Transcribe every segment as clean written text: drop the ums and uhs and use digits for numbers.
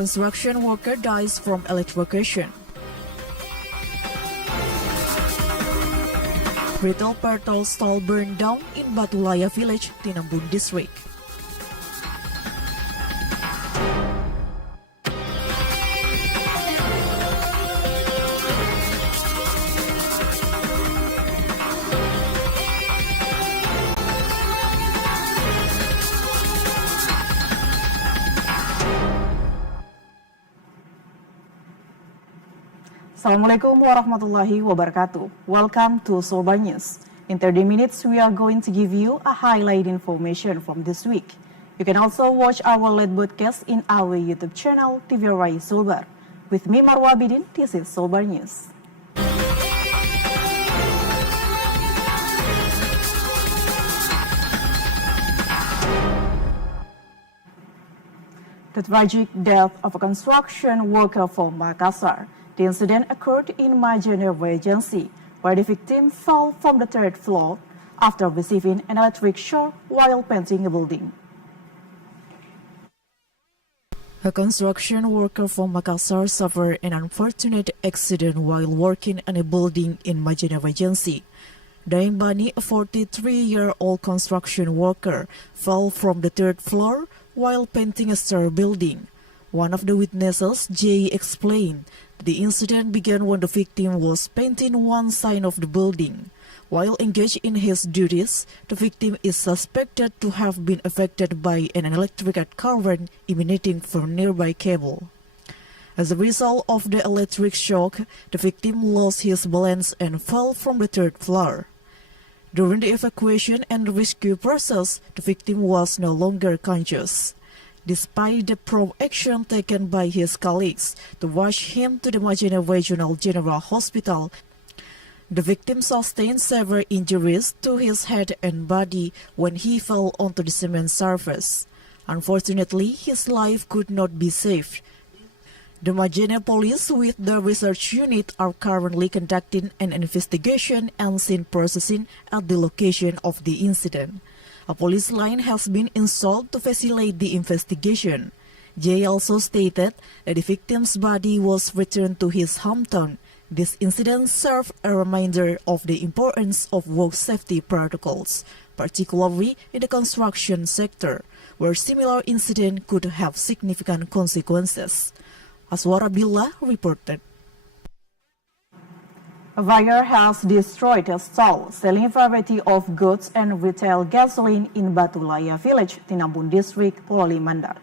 Construction worker dies from electrocution. Retail petrol stall burned down in Batulaya village, Tinambun district. Assalamualaikum warahmatullahi wabarakatuh. Welcome to Sulbar News. In 30 minutes, we are going to give you a highlight information from this week. You can also watch our live broadcast in our YouTube channel, TVRI Sulbar. With me, Marwa Bidin, this is Sulbar News. The tragic death of a construction worker from Makassar. The incident occurred in Majene Regency, where the victim fell from the third floor after receiving an electric shock while painting a building. A construction worker from Makassar suffered an unfortunate accident while working on a building in Majene Regency. Daimbani, a 43-year-old construction worker, fell from the third floor while painting a stair building. One of the witnesses, Jay, explained the incident began when the victim was painting one side of the building. While engaged in his duties, the victim is suspected to have been affected by an electrical current emanating from nearby cable. As a result of the electric shock, the victim lost his balance and fell from the third floor. During the evacuation and rescue process, the victim was no longer conscious. Despite the prompt action taken by his colleagues to rush him to the Majene Regional General Hospital, the victim sustained severe injuries to his head and body when he fell onto the cement surface. Unfortunately, his life could not be saved. The Majene Police with the research unit are currently conducting an investigation and scene processing at the location of the incident. A police line has been installed to facilitate the investigation. Jay also stated that the victim's body was returned to his hometown. This incident served a reminder of the importance of work safety protocols, particularly in the construction sector, where similar incidents could have significant consequences. Aswara Billah reported. A fire has destroyed a stall selling a variety of goods and retail gasoline in Batulaya village, Tinambun district, Pololi Mandar.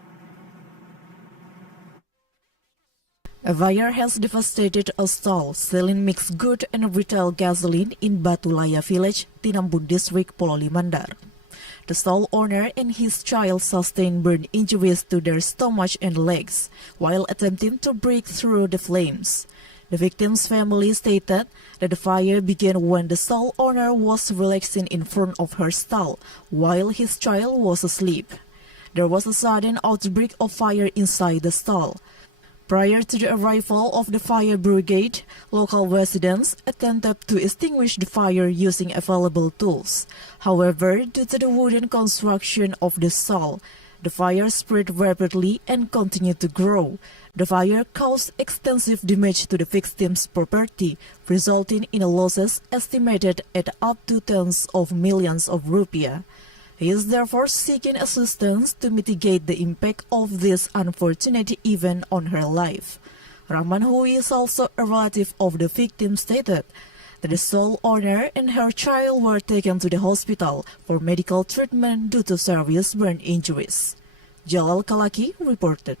A fire has devastated a stall selling mixed goods and retail gasoline in Batulaya village, Tinambun district, Pololi Mandar. The stall owner and his child sustained burn injuries to their stomach and legs while attempting to break through the flames. The victim's family stated that the fire began when the stall owner was relaxing in front of her stall while his child was asleep. There was a sudden outbreak of fire inside the stall. Prior to the arrival of the fire brigade, local residents attempted to extinguish the fire using available tools. However, due to the wooden construction of the stall, the fire spread rapidly and continued to grow. The fire caused extensive damage to the victim's property, resulting in losses estimated at up to tens of millions of rupiah. He is therefore seeking assistance to mitigate the impact of this unfortunate event on her life. Rahman, who is also a relative of the victim, stated that the stall owner and her child were taken to the hospital for medical treatment due to serious burn injuries. Jalal Kalaki reported.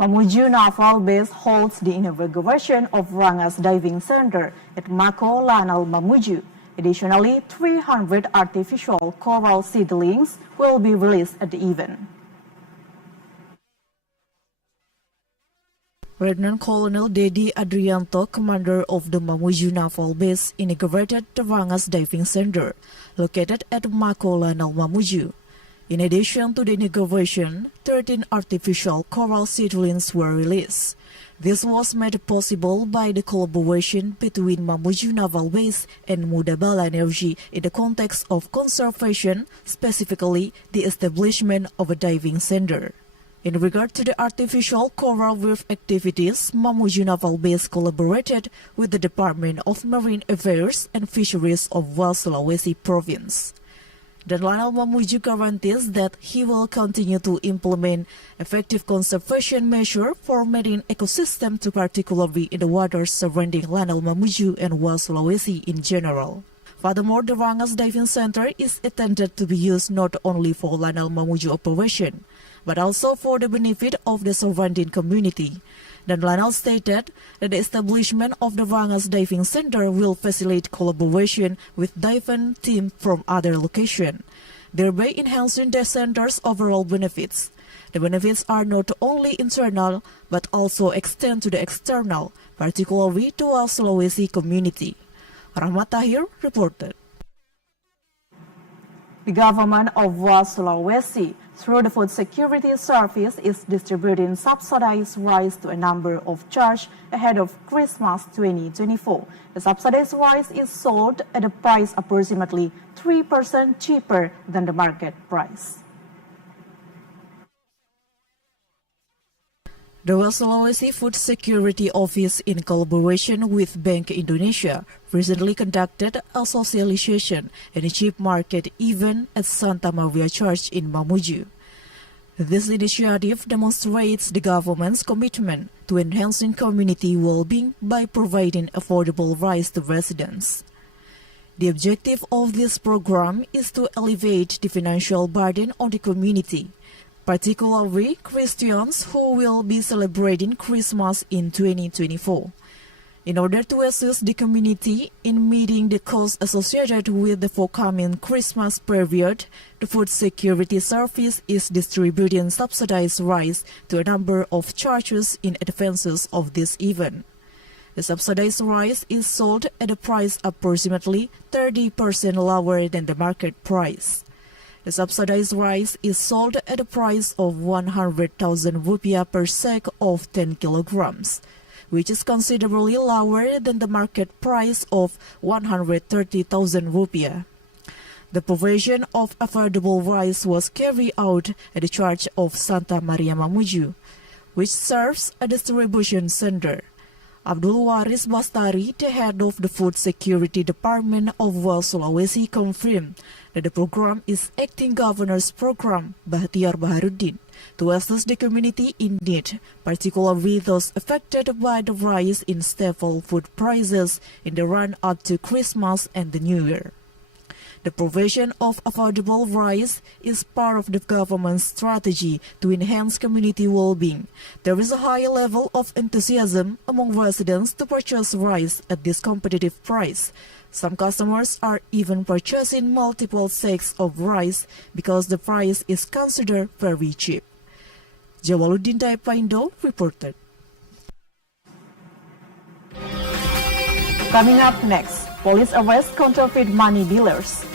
Mamuju Naval Base holds the inauguration of Rangas Diving Center at Mako Lanal Mamuju. Additionally, 300 artificial coral seedlings will be released at the event. Lieutenant Colonel Dedi Adrianto, commander of the Mamuju Naval Base, inaugurated the Rangas Diving Center, located at Mako Lanal Mamuju. In addition to the inauguration, 13 artificial coral seedlings were released. This was made possible by the collaboration between Mamuju Naval Base and Mudabala Energy in the context of conservation, specifically the establishment of a diving center. In regard to the artificial coral reef activities, Mamuju Naval Base collaborated with the Department of Marine Affairs and Fisheries of West Sulawesi Province. Dan Lanal Mamuju guarantees that he will continue to implement effective conservation measures for marine ecosystem, particularly in the waters surrounding Lanal Mamuju and West Sulawesi in general. Furthermore, the Rangas Diving Center is intended to be used not only for Lanal Mamuju operation, but also for the benefit of the surrounding community. Dan Lanal stated that the establishment of the Rangas Diving Center will facilitate collaboration with diving teams from other locations, thereby enhancing the center's overall benefits. The benefits are not only internal, but also extend to the external, particularly to our Sulawesi community. Rahmat Tahir reported. The government of West Sulawesi, through the Food Security Service, is distributing subsidized rice to a number of churches ahead of Christmas 2024. The subsidized rice is sold at a price approximately 3% cheaper than the market price. The West Sulawesi Food Security Office, in collaboration with Bank Indonesia, recently conducted a socialization and a cheap market event at Santa Maria Church in Mamuju. This initiative demonstrates the government's commitment to enhancing community well-being by providing affordable rice to residents. The objective of this program is to alleviate the financial burden on the community, particularly Christians who will be celebrating Christmas in 2024. In order to assist the community in meeting the costs associated with the forthcoming Christmas period, the Food Security Service is distributing subsidized rice to a number of churches in advance of this event. The subsidized rice is sold at a price approximately 30% lower than the market price. The subsidized rice is sold at a price of 100,000 rupiah per sack of 10 kilograms, which is considerably lower than the market price of 130,000 rupiah. The provision of affordable rice was carried out at the Church of Santa Maria Mamuju, which serves a distribution center. Abdul Waris Bastari, the head of the Food Security Department of West Sulawesi, confirmed that the program is acting governor's program, Bahtiar Baharuddin, to assist the community in need, particularly those affected by the rise in staple food prices in the run-up to Christmas and the New Year. The provision of affordable rice is part of the government's strategy to enhance community well-being. There is a high level of enthusiasm among residents to purchase rice at this competitive price. Some customers are even purchasing multiple sacks of rice because the price is considered very cheap. Jawaluddin Daipaindo reported. Coming up next, police arrest counterfeit money dealers.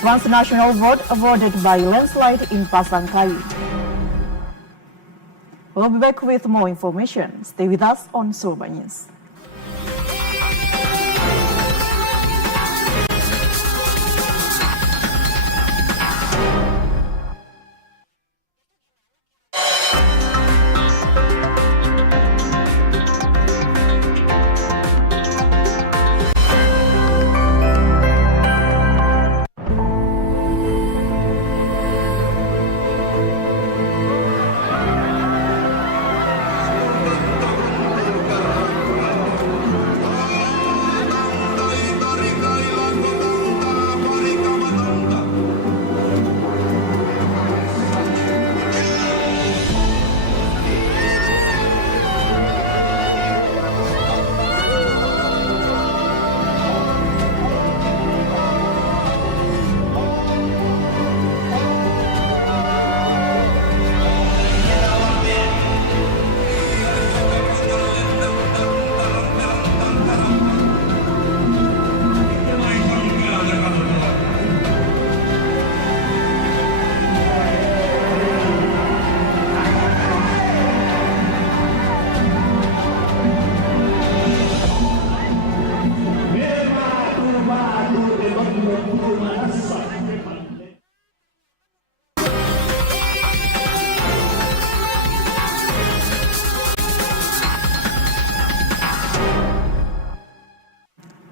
Transnational road avoided by landslide in Pasangkayu. We'll be back with more information. Stay with us on Sulbar News.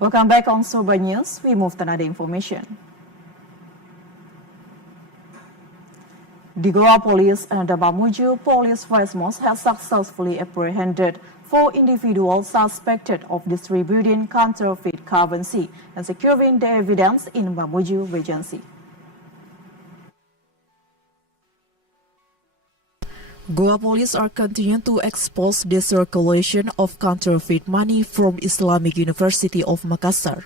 Welcome back on Sulbar News. We move to another information. The Goa Police and the Mamuju Police Force has successfully apprehended 4 individuals suspected of distributing counterfeit currency and securing the evidence in Mamuju Regency. Goa police are continuing to expose the circulation of counterfeit money from Islamic University of Makassar.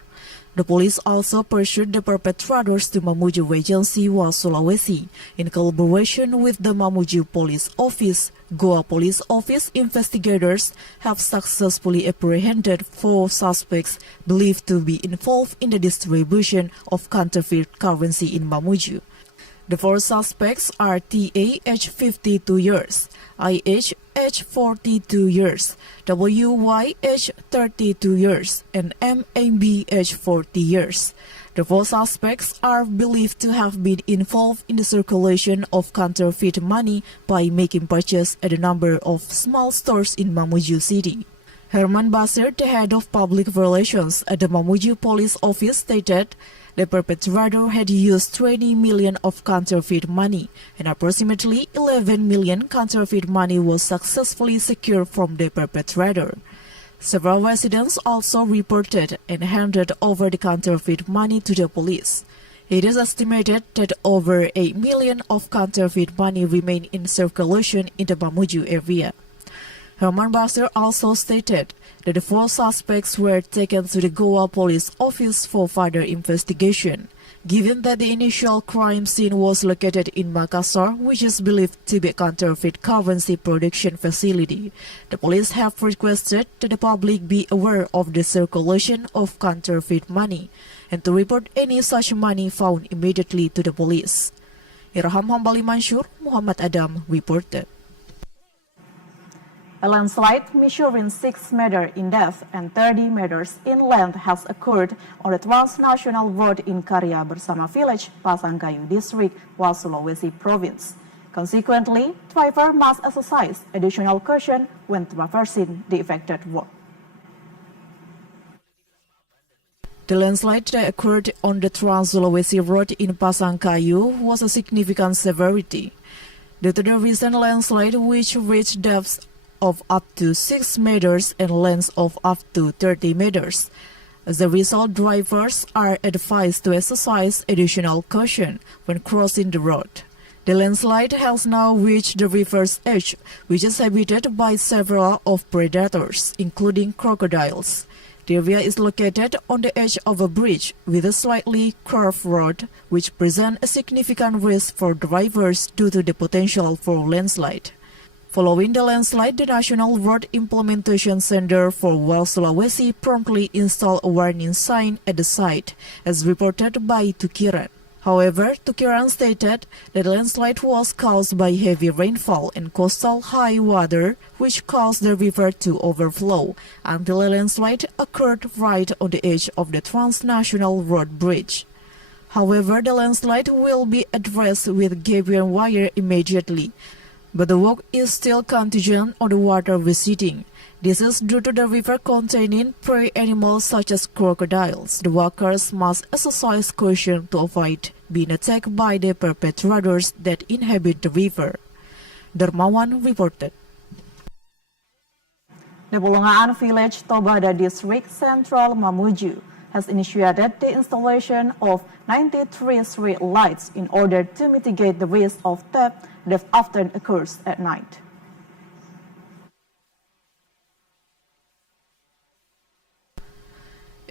The police also pursued the perpetrators to Mamuju Regency, Sulawesi, in collaboration with the Mamuju Police Office. Goa Police Office investigators have successfully apprehended 4 suspects believed to be involved in the distribution of counterfeit currency in Mamuju. The 4 suspects are TA, age 52 years, IH, age 42 years, WY, age 32 years, and MAB, age 40 years. The 4 suspects are believed to have been involved in the circulation of counterfeit money by making purchase at a number of small stores in Mamuju City. Herman Basir, the head of public relations at the Mamuju Police Office, stated the perpetrator had used 20 million of counterfeit money, and approximately 11 million counterfeit money was successfully secured from the perpetrator. Several residents also reported and handed over the counterfeit money to the police. It is estimated that over 8 million of counterfeit money remain in circulation in the Mamuju area. Herman Basir also stated that the 4 suspects were taken to the Goa Police Office for further investigation. Given that the initial crime scene was located in Makassar, which is believed to be a counterfeit currency production facility, the police have requested that the public be aware of the circulation of counterfeit money and to report any such money found immediately to the police. Irham Hambali Mansur, Muhammad Adam reported. A landslide measuring 6 meters in depth and 30 meters in length has occurred on the transnational road in Karya Bersama Village, Pasangkayu District, Sulawesi Province. Consequently, driver must exercise additional caution when traversing the affected road. The landslide that occurred on the Trans-Sulawesi Road in Pasangkayu was a significant severity. Due to the recent landslide, which reached depths of up to 6 meters and lengths of up to 30 meters. As a result, drivers are advised to exercise additional caution when crossing the road. The landslide has now reached the river's edge, which is habited by several of predators, including crocodiles. The area is located on the edge of a bridge with a slightly curved road, which presents a significant risk for drivers due to the potential for landslide. Following the landslide, the National Road Implementation Center for Sulawesi promptly installed a warning sign at the site, as reported by TVRI. However, TVRI stated that the landslide was caused by heavy rainfall and coastal high water, which caused the river to overflow until a landslide occurred right on the edge of the transnational road bridge. However, the landslide will be addressed with gabion wire immediately, but the work is still contingent on the water receding. This is due to the river containing prey animals such as crocodiles. The walkers must exercise caution to avoid being attacked by the perpetrators that inhabit the river. Darmawan reported. The Bulungaan Village, Tobada District, Central Mamuju, has initiated the installation of 93 street lights in order to mitigate the risk of theft that often occurs at night.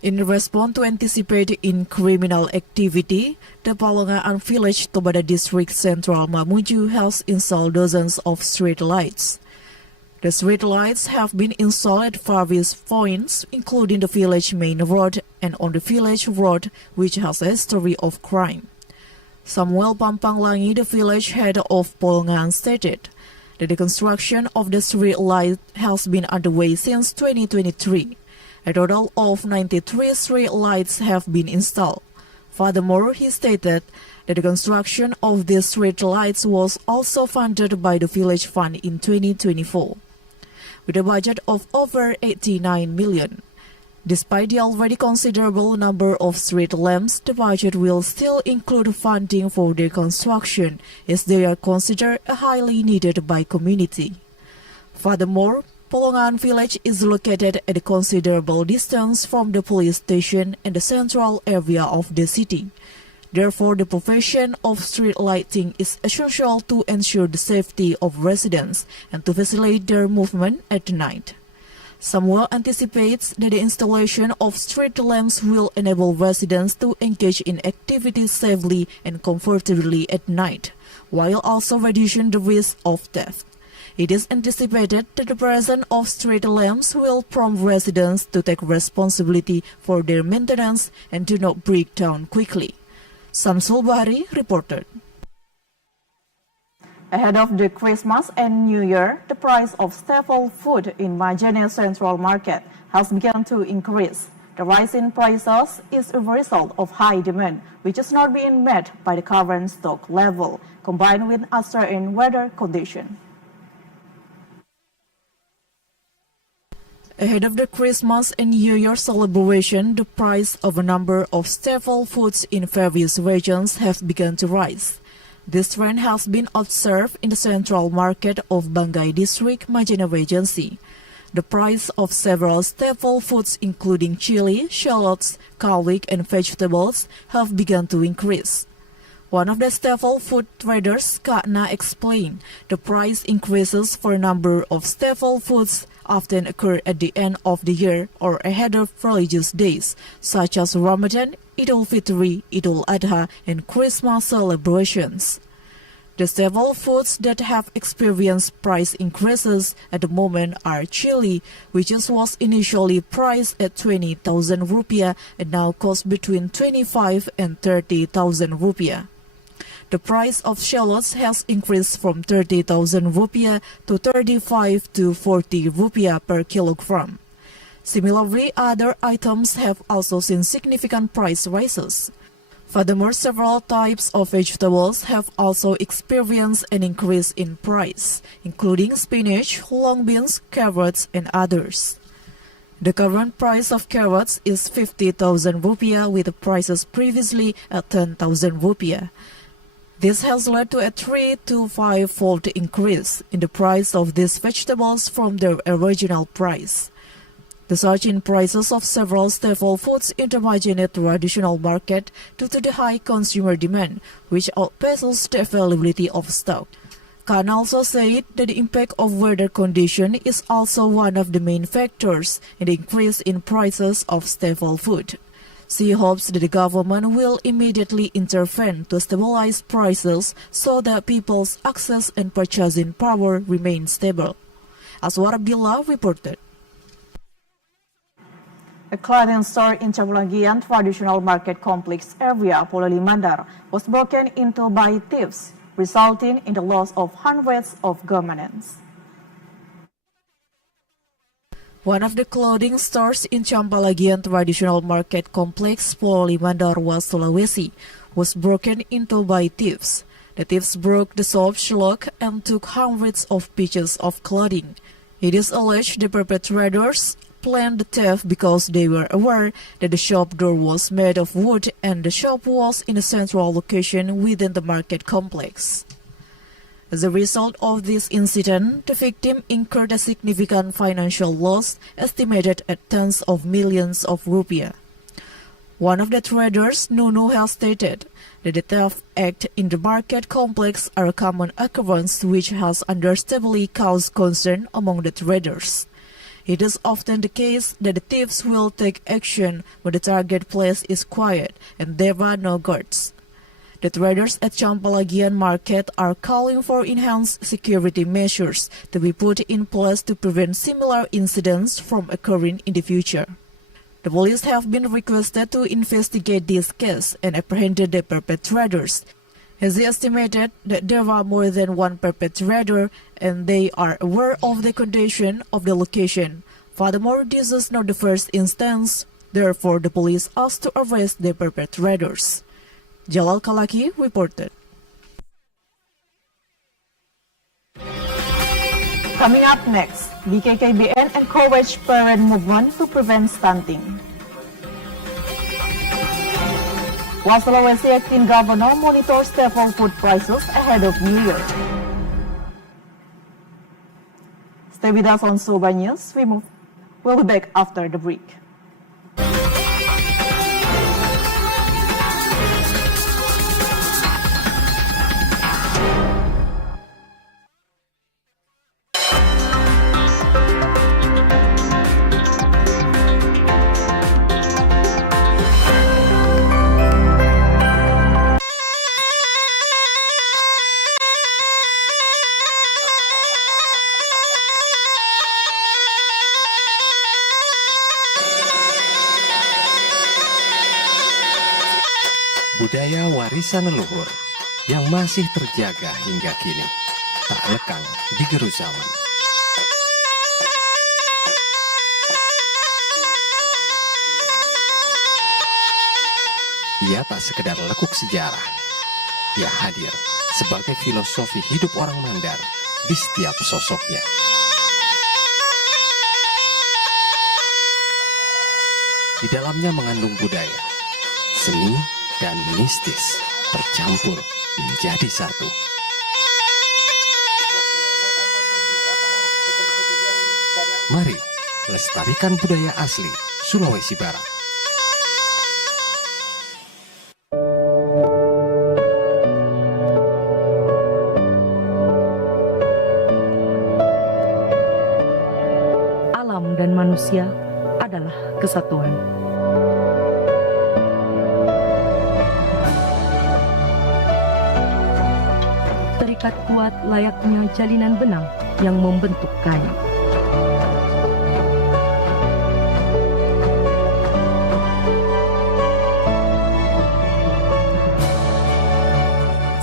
In response to anticipate in criminal activity, the Bulungaan Village, Tobada District, Central Mamuju has installed dozens of street lights. The street lights have been installed at various points, including the village main road and on the village road, which has a history of crime. Samuel Pampanglangi, the village head of Bulungaan, stated that the construction of the street light has been underway since 2023. A total of 93 street lights have been installed. Furthermore, he stated that the construction of these street lights was also funded by the Village Fund in 2024. With a budget of over 89 million. Despite the already considerable number of street lamps, the budget will still include funding for their construction, as they are considered highly needed by community. Furthermore, Polongan village is located at a considerable distance from the police station and the central area of the city. Therefore, the provision of street lighting is essential to ensure the safety of residents and to facilitate their movement at night. Samuel anticipates that the installation of street lamps will enable residents to engage in activities safely and comfortably at night, while also reducing the risk of theft. It is anticipated that the presence of street lamps will prompt residents to take responsibility for their maintenance and do not break down quickly. Sulbar reported. Ahead of the Christmas and New Year, the price of staple food in Majene Central Market has begun to increase. The rise in prices is a result of high demand, which is not being met by the current stock level, combined with uncertain weather conditions. Ahead of the Christmas and New Year celebration, the price of a number of staple foods in various regions have begun to rise. This trend has been observed in the central market of Banggai District, Majene Regency. The price of several staple foods including chili, shallots, garlic and vegetables have begun to increase. One of the staple food traders, Kakna, explained the price increases for a number of staple foods often occur at the end of the year or ahead of religious days, such as Ramadan, Idul Fitri, Idul Adha, and Christmas celebrations. The staple foods that have experienced price increases at the moment are chili, which was initially priced at 20,000 rupiah and now costs between 25 and 30,000 rupiah. The price of shallots has increased from 30,000 rupiah to 35 to 40 rupiah per kilogram. Similarly, other items have also seen significant price rises. Furthermore, several types of vegetables have also experienced an increase in price, including spinach, long beans, carrots, and others. The current price of carrots is 50,000 rupiah with the prices previously at 10,000 rupiah. This has led to a 3 to 5-fold increase in the price of these vegetables from their original price. The surge in prices of several staple foods in the Majene traditional market due to the high consumer demand, which outpaces the availability of stock. Khan also said that the impact of weather condition is also one of the main factors in the increase in prices of staple food. She hopes that the government will immediately intervene to stabilize prices so that people's access and purchasing power remain stable. Aswar Abdullah reported. A clothing store in Campalagian traditional market complex area, Pololi Mandar, was broken into by thieves, resulting in the loss of hundreds of garments. One of the clothing stores in Campalagian traditional market complex, Pololi Mandar, Sulawesi, was broken into by thieves. The thieves broke the shop's lock and took hundreds of pieces of clothing. It is alleged the perpetrators planned the theft because they were aware that the shop door was made of wood and the shop was in a central location within the market complex. As a result of this incident, the victim incurred a significant financial loss estimated at tens of millions of rupiah. One of the traders, Nunu, has stated that the theft act in the market complex are a common occurrence which has understandably caused concern among the traders. It is often the case that the thieves will take action when the target place is quiet and there are no guards. The traders at Campalagian market are calling for enhanced security measures to be put in place to prevent similar incidents from occurring in the future. The police have been requested to investigate this case and apprehended the perpetrators, as they estimated that there are more than one perpetrator and they are aware of the condition of the location. Furthermore, this is not the first instance, therefore the police asked to arrest the perpetrators. Jalal Kalaki reported. Coming up next, BKKBN encourage parent movement to prevent stunting. While Sulawesi acting governor monitors staple food prices ahead of New Year. Stay with us on Sulbar News. We'll be back after the break. Budaya warisan leluhur yang masih terjaga hingga kini, tak lekang di gerus zaman. Ia tak sekedar lekuk sejarah, ia hadir sebagai filosofi hidup orang Mandar di setiap sosoknya. Di dalamnya mengandung budaya, seni, dan mistis bercampur menjadi satu. Mari lestarikan budaya asli Sulawesi Barat. Alam dan manusia adalah kesatuan. Terikat kuat layaknya jalinan benang yang membentuk kayu.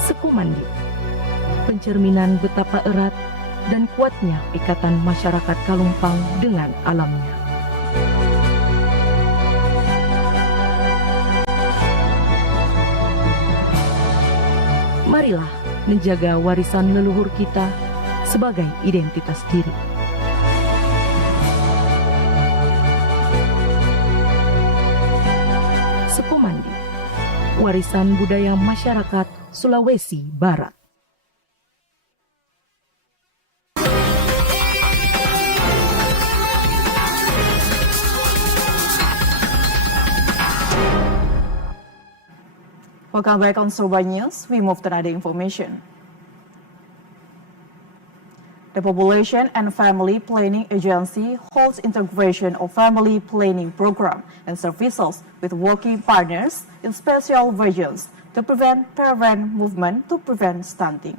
Suku Mandi, pencerminan betapa erat dan kuatnya ikatan masyarakat Kalumpang dengan alamnya. Marilah menjaga warisan leluhur kita sebagai identitas diri. Suku Mandi, warisan budaya masyarakat Sulawesi Barat. Welcome back on Sulbar News. We move to another information. The Population and Family Planning Agency holds integration of family planning program and services with working partners in special regions to prevent parent movement to prevent stunting.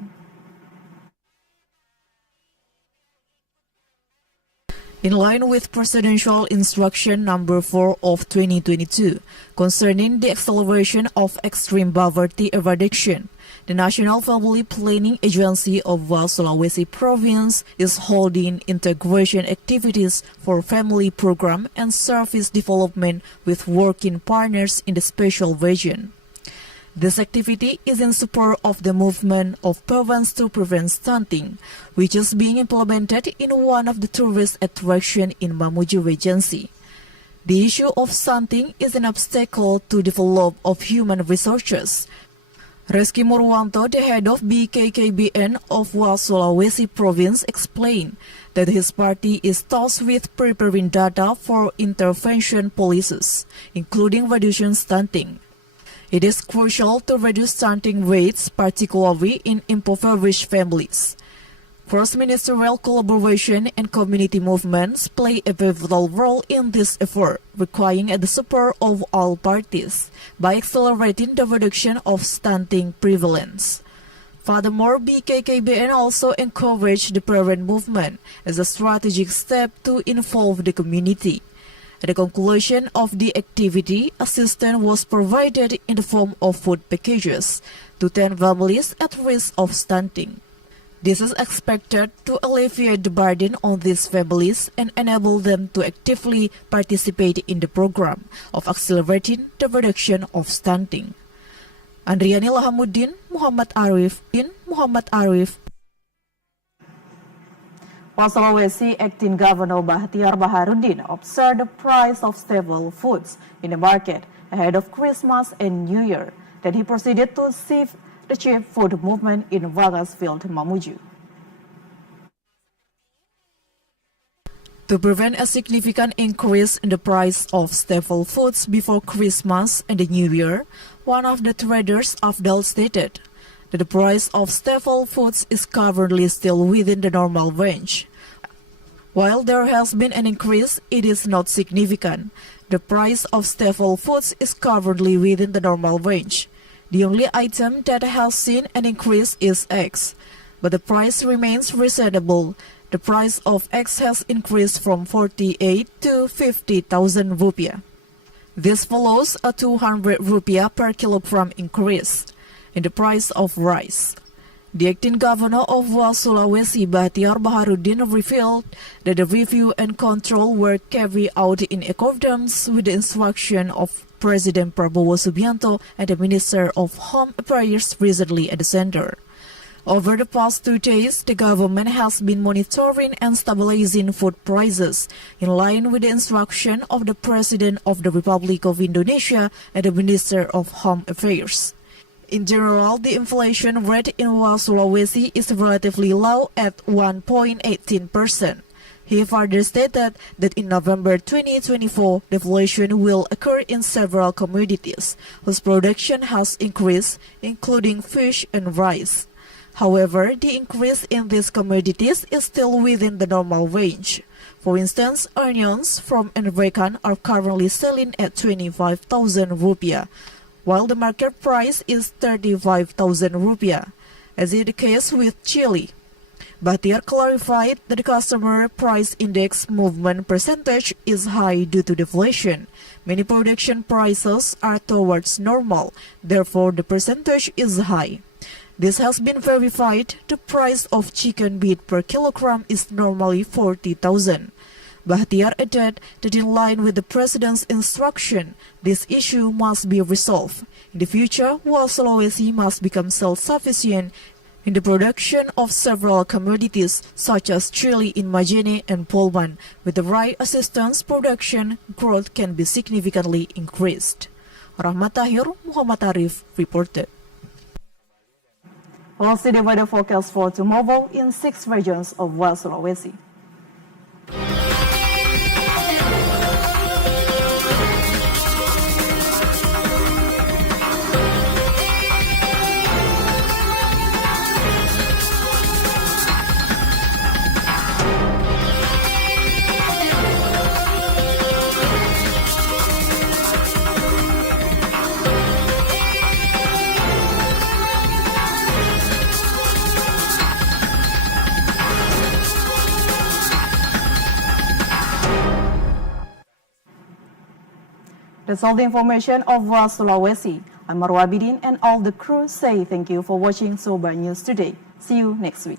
In line with Presidential Instruction Number 4 of 2022 concerning the acceleration of extreme poverty eradication, the National Family Planning Agency of Sulawesi Province is holding integration activities for family program and service development with working partners in the special region. This activity is in support of the movement of parents to prevent stunting, which is being implemented in one of the tourist attractions in Mamuju Regency. The issue of stunting is an obstacle to develop of human resources. Reski Murwanto, the head of BKKBN of Sulawesi Province, explained that his party is tasked with preparing data for intervention policies, including reducing stunting. It is crucial to reduce stunting rates, particularly in impoverished families. Cross-ministerial collaboration and community movements play a pivotal role in this effort, requiring the support of all parties by accelerating the reduction of stunting prevalence. Furthermore, BKKBN also encouraged the parent movement as a strategic step to involve the community. At the conclusion of the activity, assistance was provided in the form of food packages to 10 families at risk of stunting. This is expected to alleviate the burden on these families and enable them to actively participate in the program of accelerating the reduction of stunting. Andriani Lahamuddin, Muhammad Arif. Sulawesi Acting Governor Baharudin observed the price of staple foods in the market ahead of Christmas and New Year. Then he proceeded to sift the cheap food movement in Vagasfield, Mamuju. To prevent a significant increase in the price of staple foods before Christmas and the New Year, one of the traders, Afdal, stated that the price of staple foods is currently still within the normal range. While there has been an increase, it is not significant. The price of staple foods is currently within the normal range. The only item that has seen an increase is eggs, but the price remains reasonable. The price of eggs has increased from 48 to 50,000 rupiah. This follows a 200 rupiah per kilogram increase in the price of rice. The acting governor of Sulawesi, Baharudin, revealed that the review and control were carried out in accordance with the instruction of President Prabowo Subianto and the Minister of Home Affairs recently at the center. Over the past 2 days, the government has been monitoring and stabilizing food prices in line with the instruction of the President of the Republic of Indonesia and the Minister of Home Affairs. In general, the inflation rate in Sulawesi is relatively low at 1.18%. He further stated that in November 2024, deflation will occur in several commodities whose production has increased, including fish and rice. However, the increase in these commodities is still within the normal range. For instance, onions from Enrekan are currently selling at 25,000 rupiah, while the market price is 35,000 rupiah, as is the case with chili. Bahtiar clarified that the customer price index movement percentage is high due to deflation. Many production prices are towards normal, therefore the percentage is high. This has been verified. The price of chicken meat per kilogram is normally 40,000. Bahtiar added that in line with the President's instruction, this issue must be resolved. In the future, Sulawesi must become self-sufficient in the production of several commodities such as chili in Majene and Polman. With the right assistance, production growth can be significantly increased. Rahmat Tahir, Muhammad Arif reported. We'll see the weather forecast for tomorrow in 6 regions of Sulawesi. That's all the information of Sulawesi. I'm Marwa Bidin and all the crew say thank you for watching Sulbar News today. See you next week.